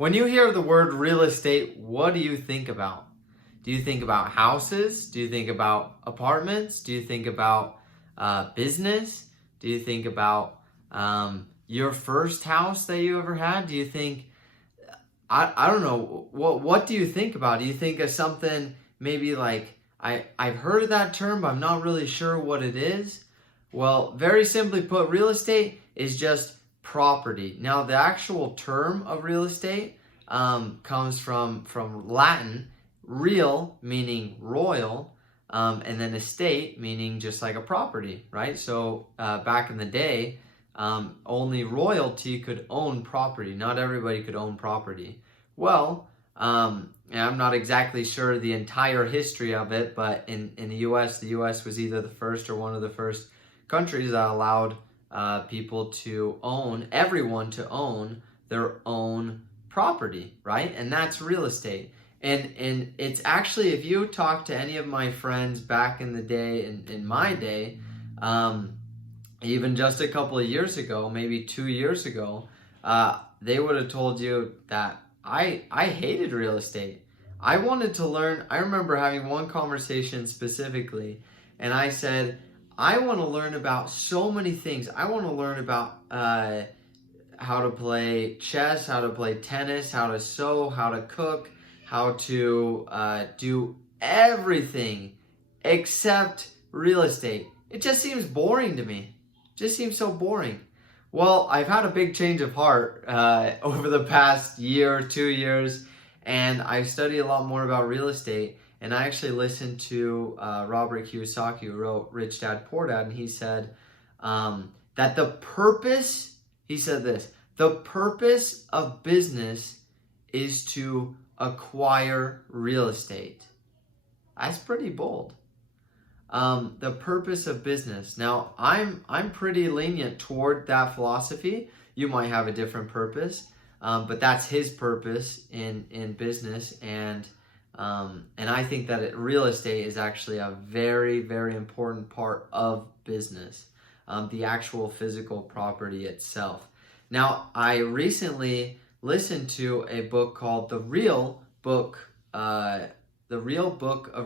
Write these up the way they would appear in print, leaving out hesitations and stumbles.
When you hear the word real estate, what do you think about? Do you think about houses? Do you think about apartments? Do you think about business? Do you think about your first house that you ever had? Do you think, I don't know, what do you think about? Do you think of something maybe like, I've heard of that term, but I'm not really sure what it is? Well, very simply put, real estate is just property. Now, the actual term of real estate comes from Latin, real meaning royal, and then estate meaning just like a property, right? So back in the day, only royalty could own property. Not everybody could own property. Well, and I'm not exactly sure the entire history of it, but in the U.S. was either the first or one of the first countries that allowed everyone to own their own property, right? And that's real estate. And it's actually, if you talk to any of my friends back in the day, in my day, even just a couple of years ago, maybe 2 years ago, they would have told you that I hated real estate. I wanted to learn. I remember having one conversation specifically, and I said, I want to learn about so many things. I want to learn about how to play chess, how to play tennis, how to sew, how to cook, how to do everything except real estate. It just seems boring to me. It just seems so boring. Well, I've had a big change of heart over the past year, 2 years, and I've studied a lot more about real estate. And I actually listened to Robert Kiyosaki, who wrote Rich Dad, Poor Dad, and he said that the purpose of business is to acquire real estate. That's pretty bold. The purpose of business. Now, I'm pretty lenient toward that philosophy. You might have a different purpose, but that's his purpose in business, and I think that real estate is actually a very, very important part of business, the actual physical property itself. Now, I recently listened to a book called The Real Book of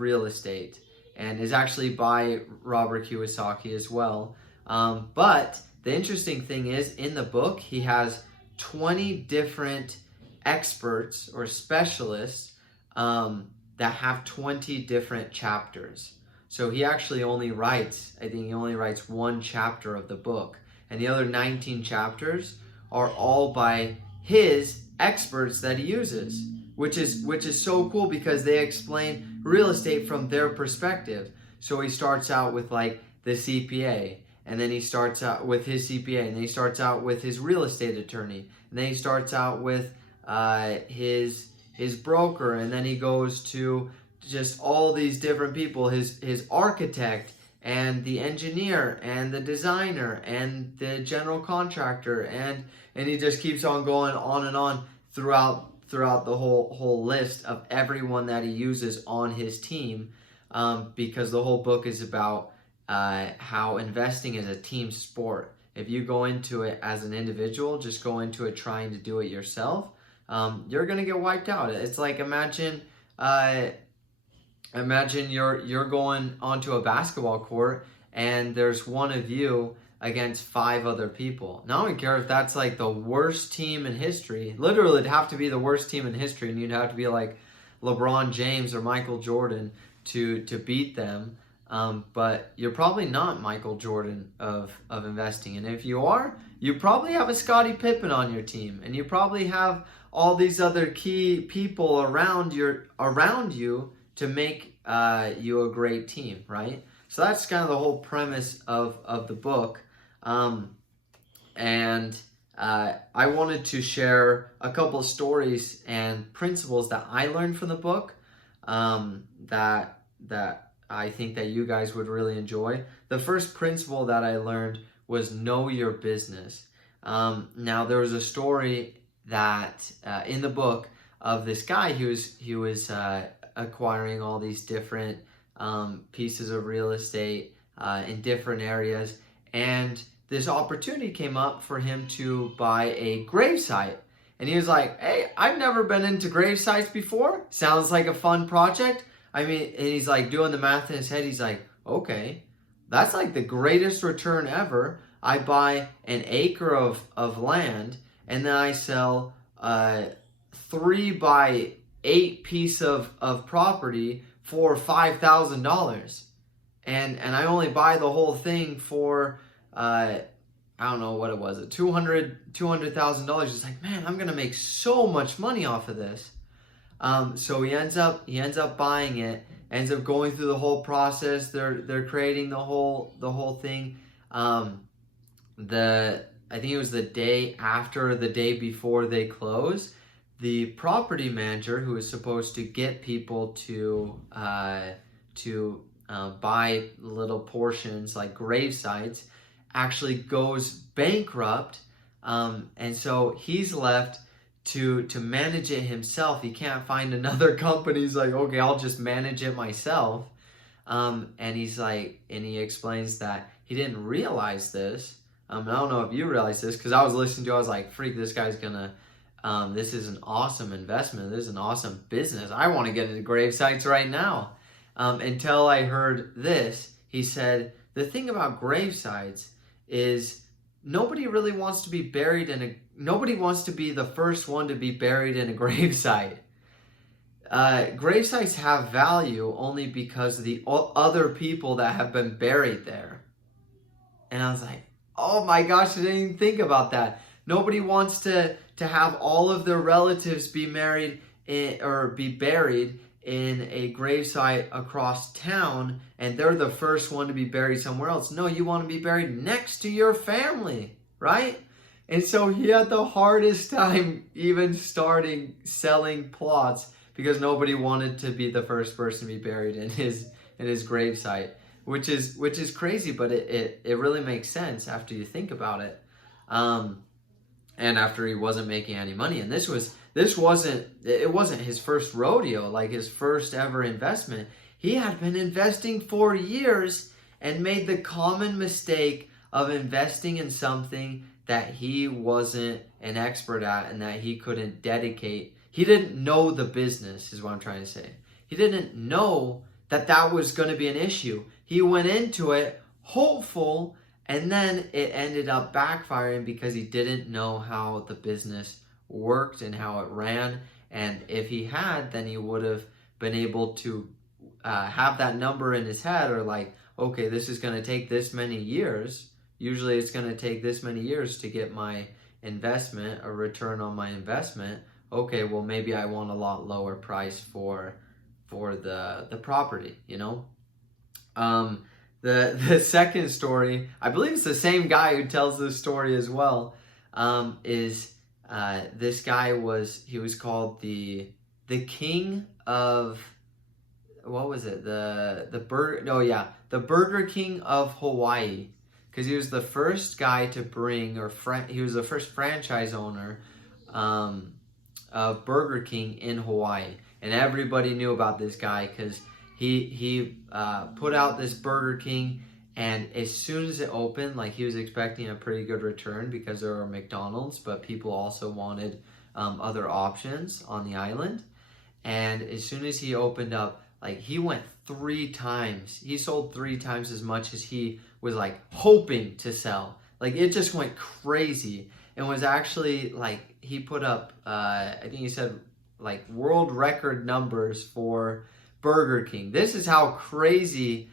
Real Estate, and is actually by Robert Kiyosaki as well. But the interesting thing is, in the book, he has 20 different experts or specialists that have 20 different chapters. So he actually only writes one chapter of the book, and the other 19 chapters are all by his experts that he uses, which is so cool because they explain real estate from their perspective. So he starts out with like the CPA, and then he starts out with his CPA, and then he starts out with his real estate attorney, and then he starts out with his broker, and then he goes to just all these different people, his architect and the engineer and the designer and the general contractor, and he just keeps on going on and on throughout the whole list of everyone that he uses on his team, because the whole book is about how investing is a team sport. If you go into it as an individual, just go into it trying to do it yourself, you're gonna get wiped out. It's like imagine you're going onto a basketball court and there's one of you against 5 other people. Now I don't care if that's like the worst team in history. Literally, it'd have to be the worst team in history, and you'd have to be like LeBron James or Michael Jordan to beat them. But you're probably not Michael Jordan of investing. And if you are, you probably have a Scottie Pippen on your team, and you probably have all these other key people around you to make you a great team, right? So that's kind of the whole premise of the book. And I wanted to share a couple of stories and principles that I learned from the book that I think that you guys would really enjoy. The first principle that I learned was know your business. Now, there was a story that in the book of this guy who was acquiring all these different pieces of real estate in different areas, and this opportunity came up for him to buy a gravesite. And he was like, hey, I've never been into grave sites before. Sounds like a fun project. I mean, and he's like doing the math in his head. He's like, okay, that's like the greatest return ever. I buy an acre of land, and then I sell 3 by 8 piece of property for $5,000. And I only buy the whole thing for I don't know what it was, $200,000. It's like, man, I'm gonna make so much money off of this. So he ends up buying it, ends up going through the whole process. They're creating the whole thing. I think it was the day after, the day before they close. The property manager, who is supposed to get people to buy little portions like grave sites, actually goes bankrupt, and so he's left to manage it himself. He can't find another company. He's like, okay, I'll just manage it myself. And he's like, and he explains that he didn't realize this. I don't know if you realize this, because I was listening to it, I was like, freak, this guy's gonna, this is an awesome investment. This is an awesome business. I want to get into grave sites right now. Until I heard this, he said, the thing about grave sites is nobody really wants to be buried nobody wants to be the first one to be buried in a grave site. Grave sites have value only because of the other people that have been buried there. And I was like, oh my gosh, I didn't even think about that. Nobody wants to have all of their relatives be married or be buried in a gravesite across town, and they're the first one to be buried somewhere else. No, you want to be buried next to your family, right? And so he had the hardest time even starting selling plots because nobody wanted to be the first person to be buried in his gravesite, which is crazy, but it really makes sense after you think about it. And after he wasn't making any money, and it wasn't his first rodeo, like his first ever investment. He had been investing for years and made the common mistake of investing in something that he wasn't an expert at and that he couldn't dedicate. He didn't know the business, is what I'm trying to say. He didn't know that was going to be an issue. He went into it hopeful, and then it ended up backfiring because he didn't know how the business worked and how it ran. And if he had, then he would have been able to have that number in his head, or like, okay, this is going to take this many years. Usually it's going to take this many years to get my investment, a return on my investment. Okay, well, maybe I want a lot lower price for the property, you know? The second story, I believe it's the same guy who tells this story as well, is this guy was called the king of, what was it? The Burger King of Hawaii, because he was the first guy to bring, he was the first franchise owner of Burger King in Hawaii, and everybody knew about this guy because he put out this Burger King, and as soon as it opened, like, he was expecting a pretty good return because there were McDonald's, but people also wanted other options on the island. And as soon as he opened up, like, he went 3 times. He sold 3 times as much as he was, like, hoping to sell. Like, it just went crazy, and was actually, like, he put up, I think he said, like, world record numbers for Burger King. This is how crazy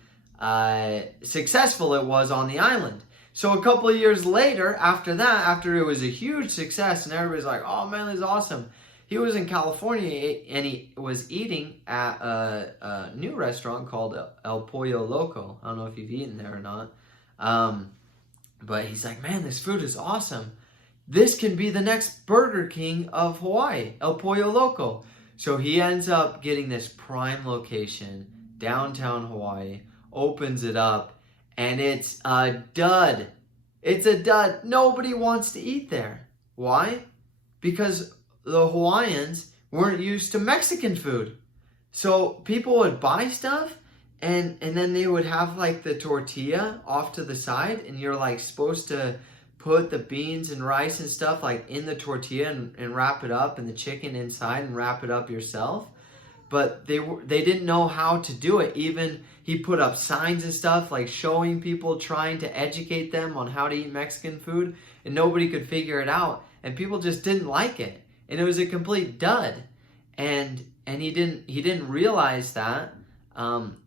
successful it was on the island. So a couple of years later, after it was a huge success and everybody's like, oh man, this is awesome, he was in California and he was eating at a new restaurant called El Pollo Loco. I don't know if you've eaten there or not, but he's like, man, this food is awesome. This can be the next Burger King of Hawaii, El Pollo Loco. So he ends up getting this prime location, downtown Hawaii, opens it up, and it's a dud. It's a dud. Nobody wants to eat there. Why? Because the Hawaiians weren't used to Mexican food. So people would buy stuff, and then they would have, like, the tortilla off to the side, and you're, like, supposed to put the beans and rice and stuff like in the tortilla and wrap it up, and the chicken inside and wrap it up yourself. But they didn't know how to do it. Even he put up signs and stuff like showing people, trying to educate them on how to eat Mexican food, and nobody could figure it out, and people just didn't like it, and it was a complete dud. And he didn't realize that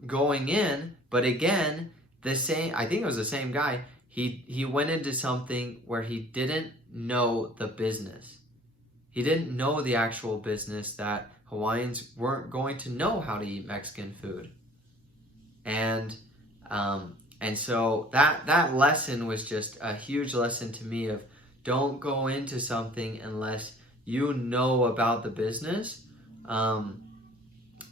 going in. But again, I think it was the same guy. He went into something where he didn't know the business. He didn't know the actual business, that Hawaiians weren't going to know how to eat Mexican food. And so that lesson was just a huge lesson to me of, don't go into something unless you know about the business,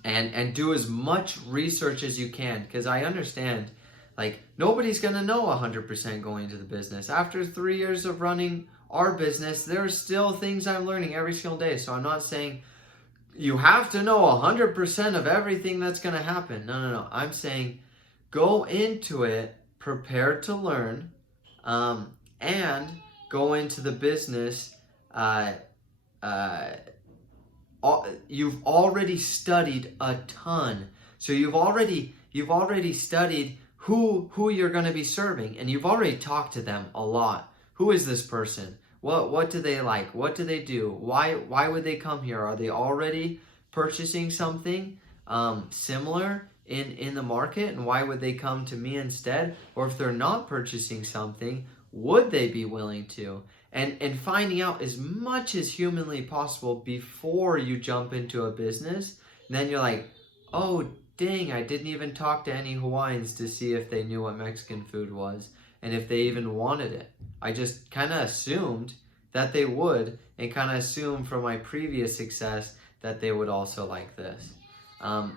and do as much research as you can, because I understand, like, nobody's going to know 100% going into the business. After 3 years of running our business, there's still things I'm learning every single day. So I'm not saying you have to know 100% of everything that's going to happen. No. I'm saying go into it prepared to learn, and go into the business. You've already studied a ton. So you've already studied who you're going to be serving, and you've already talked to them a lot. Who is this person? What do they like? What do they do? Why would they come here? Are they already purchasing something similar in the market, and why would they come to me instead? Or if they're not purchasing something, would they be willing to? And finding out as much as humanly possible before you jump into a business. And then you're like, oh dang, I didn't even talk to any Hawaiians to see if they knew what Mexican food was and if they even wanted it. I just kind of assumed that they would, and kind of assumed from my previous success that they would also like this.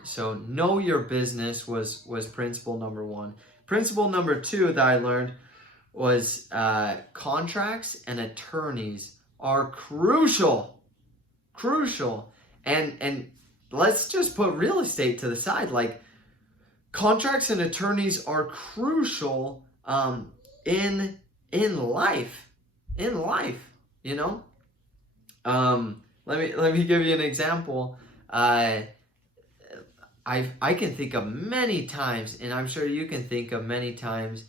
So know your business was principle number 1. Principle number 2 that I learned was contracts and attorneys are crucial. And let's just put real estate to the side. Like, contracts and attorneys are crucial in life. You know. Let me give you an example. I can think of many times, and I'm sure you can think of many times.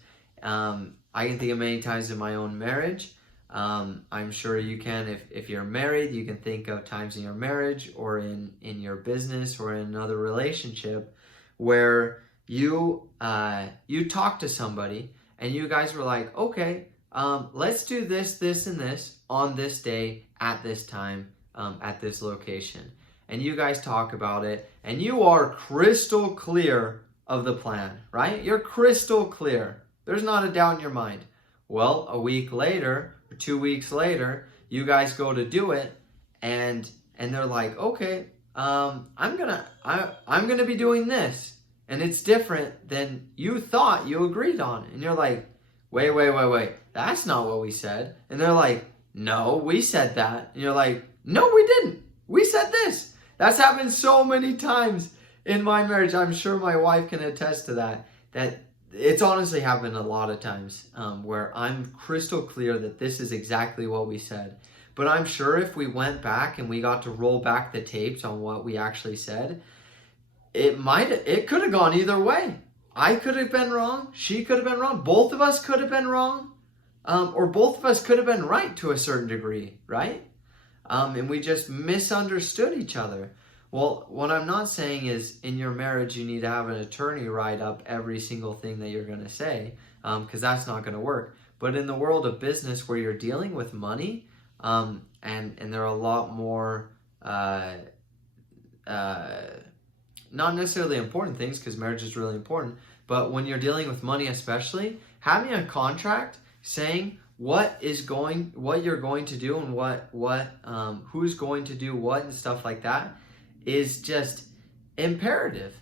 I can think of many times in my own marriage. I'm sure you can, if you're married, you can think of times in your marriage or in your business or in another relationship where you talk to somebody and you guys were like, okay, let's do this, this, and this on this day at this time, at this location. And you guys talk about it, and you are crystal clear of the plan, right? You're crystal clear. There's not a doubt in your mind. Well, a week later or 2 weeks later, you guys go to do it, and they're like, okay, I'm gonna be doing this, and it's different than you thought you agreed on. And you're like, wait, that's not what we said. And they're like, no, we said that. And you're like, no, we didn't. We said this. That's happened so many times in my marriage. I'm sure my wife can attest to that. That it's honestly happened a lot of times where I'm crystal clear that this is exactly what we said. But I'm sure if we went back and we got to roll back the tapes on what we actually said, it could have gone either way. I could have been wrong. She could have been wrong. Both of us could have been wrong. Or both of us could have been right to a certain degree, right? And we just misunderstood each other. Well, what I'm not saying is in your marriage you need to have an attorney write up every single thing that you're going to say, because that's not going to work. But in the world of business where you're dealing with money, and there are a lot more, not necessarily important things, because marriage is really important, but when you're dealing with money especially, having a contract saying what you're going to do and who's going to do what and stuff like that is just imperative.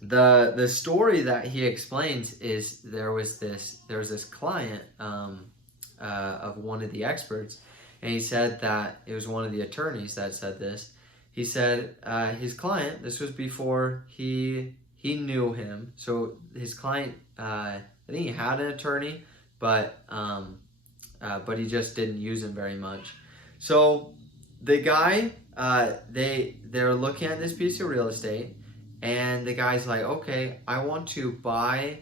The story that he explains is there was this client of one of the experts, and he said that it was one of the attorneys that said this. He said his client, this was before he knew him, so his client, I think he had an attorney, but he just didn't use them very much. So the guy, they're looking at this piece of real estate, and the guy's like, okay, I want to buy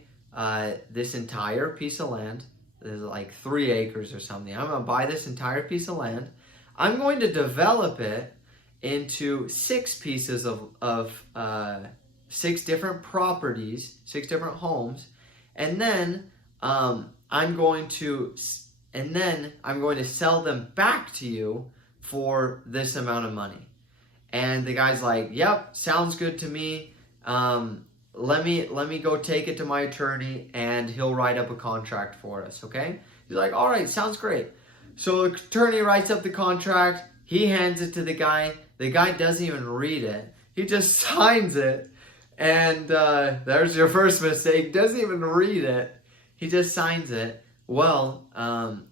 this entire piece of land. There's like 3 acres or something. I'm going to buy this entire piece of land. I'm going to develop it into 6 pieces of 6 different properties, 6 different homes, and then I'm going to sell them back to you for this amount of money. And the guy's like, yep, sounds good to me. Let me go take it to my attorney, and he'll write up a contract for us, okay? He's like, all right, sounds great. So the attorney writes up the contract. He hands it to the guy. The guy doesn't even read it. He just signs it. And there's your first mistake. Doesn't even read it. He just signs it. Well,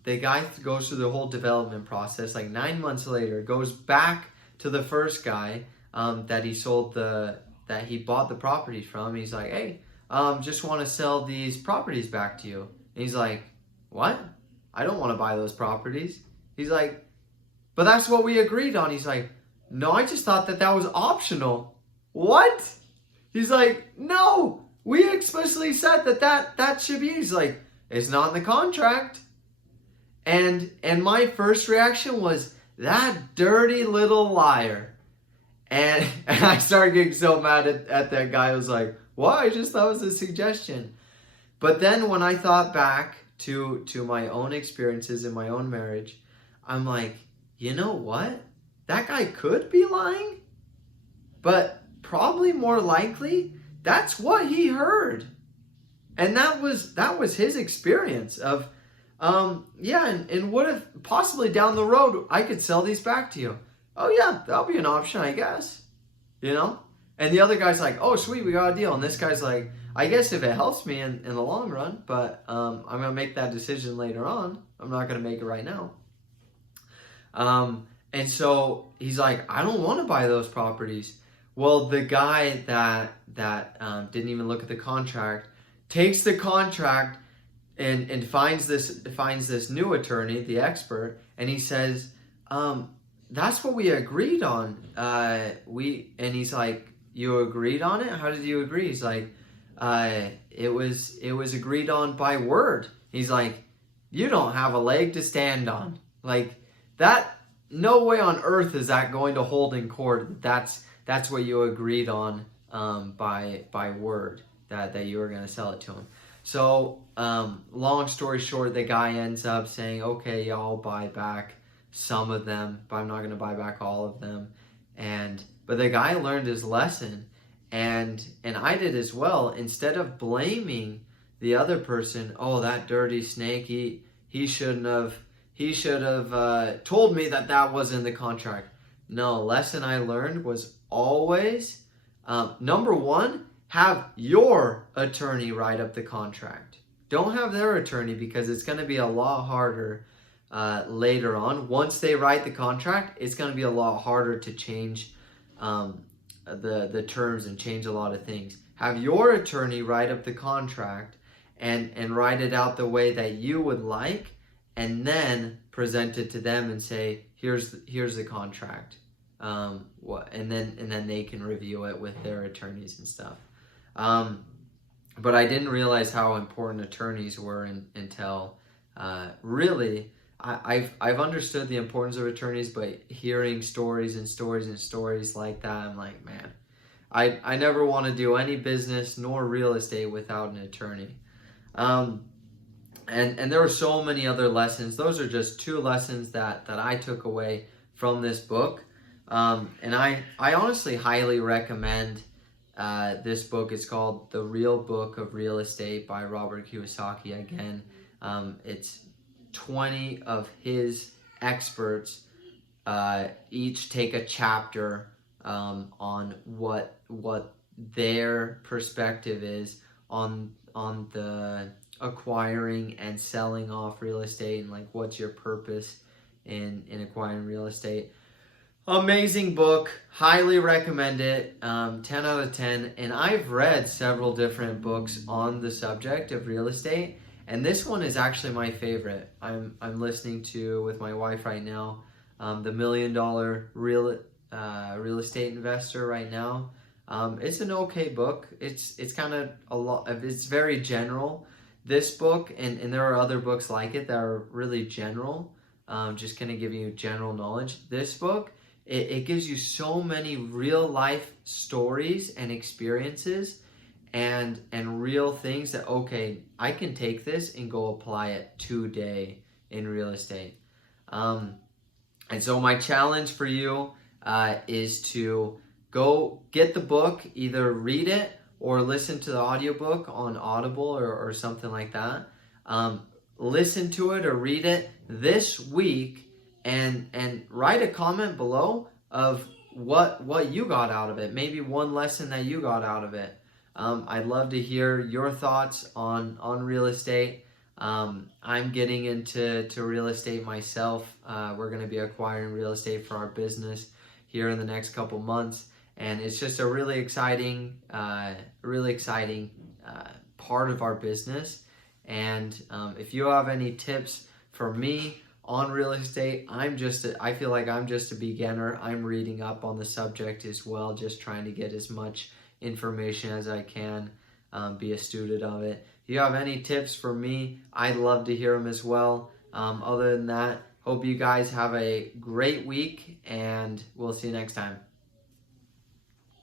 the guy goes through the whole development process. Like 9 months later, goes back to the first guy that he bought the property from. He's like, hey, just want to sell these properties back to you. And he's like, what? I don't want to buy those properties. He's like, but that's what we agreed on. He's like, no, I just thought that was optional. What? He's like, no, we explicitly said that should be. He's like, it's not in the contract. And my first reaction was, that dirty little liar. And I started getting so mad at that guy. I was like, why? I just thought it was a suggestion. But then when I thought back to my own experiences in my own marriage, I'm like, you know what? That guy could be lying, but probably more likely that's what he heard. And that was his experience of, and what if possibly down the road I could sell these back to you? Oh yeah, that'll be an option, I guess. You know? And the other guy's like, oh sweet, we got a deal. And this guy's like, I guess if it helps me in the long run, but I'm going to make that decision later on. I'm not going to make it right now. And so he's like, I don't want to buy those properties. Well, the guy that didn't even look at the contract takes the contract and finds this new attorney, the expert, and he says, that's what we agreed on. And he's like, you agreed on it? How did you agree? He's like, it was agreed on by word. He's like, you don't have a leg to stand on. Like that, no way on earth is that going to hold in court. That's what you agreed on by word that you were going to sell it to him. So long story short, the guy ends up saying, okay, yeah, I'll buy back some of them, but I'm not going to buy back all of them. But the guy learned his lesson, and I did as well. Instead of blaming the other person, oh, that dirty snake, he should have told me that wasn't the contract. No, lesson I learned was always, number one, have your attorney write up the contract. Don't have their attorney, because it's going to be a lot harder later on. Once they write the contract, it's going to be a lot harder to change the terms and change a lot of things. Have your attorney write up the contract and write it out the way that you would like, and then present it to them and say, here's the contract. And then they can review it with their attorneys and stuff. But I didn't realize how important attorneys were until really I've understood the importance of attorneys, but hearing stories like that, I'm like, man, I never want to do any business nor real estate without an attorney. And there were so many other lessons. Those are just 2 lessons that I took away from this book. And I honestly highly recommend this book. It's called The Real Book of Real Estate by Robert Kiyosaki. Again, it's 20 of his experts each take a chapter on what their perspective is on the acquiring and selling off real estate, and like what's your purpose in acquiring real estate. Amazing book, highly recommend it, 10 out of 10. And I've read several different books on the subject of real estate, And this one is actually my favorite. I'm listening to with my wife right now, the $1 Million Real Estate Investor right now. It's an okay book. It's kind of a lot. It's very general. This book and there are other books like it that are really general. Just kind of give you general knowledge. This book it gives you so many real life stories and experiences and real things that, okay, I can take this and go apply it today in real estate. And so my challenge for you is to go get the book, either read it or listen to the audiobook on Audible or something like that. Listen to it or read it this week and write a comment below of what you got out of it. Maybe one lesson that you got out of it. I'd love to hear your thoughts on real estate. I'm getting into real estate myself. We're going to be acquiring real estate for our business here in the next couple months, and it's just a really exciting part of our business. And if you have any tips for me on real estate, I feel like I'm just a beginner. I'm reading up on the subject as well, just trying to get as much information as I can, be a student of it. If you have any tips for me, I'd love to hear them as well. Other than that, hope you guys have a great week, and we'll see you next time.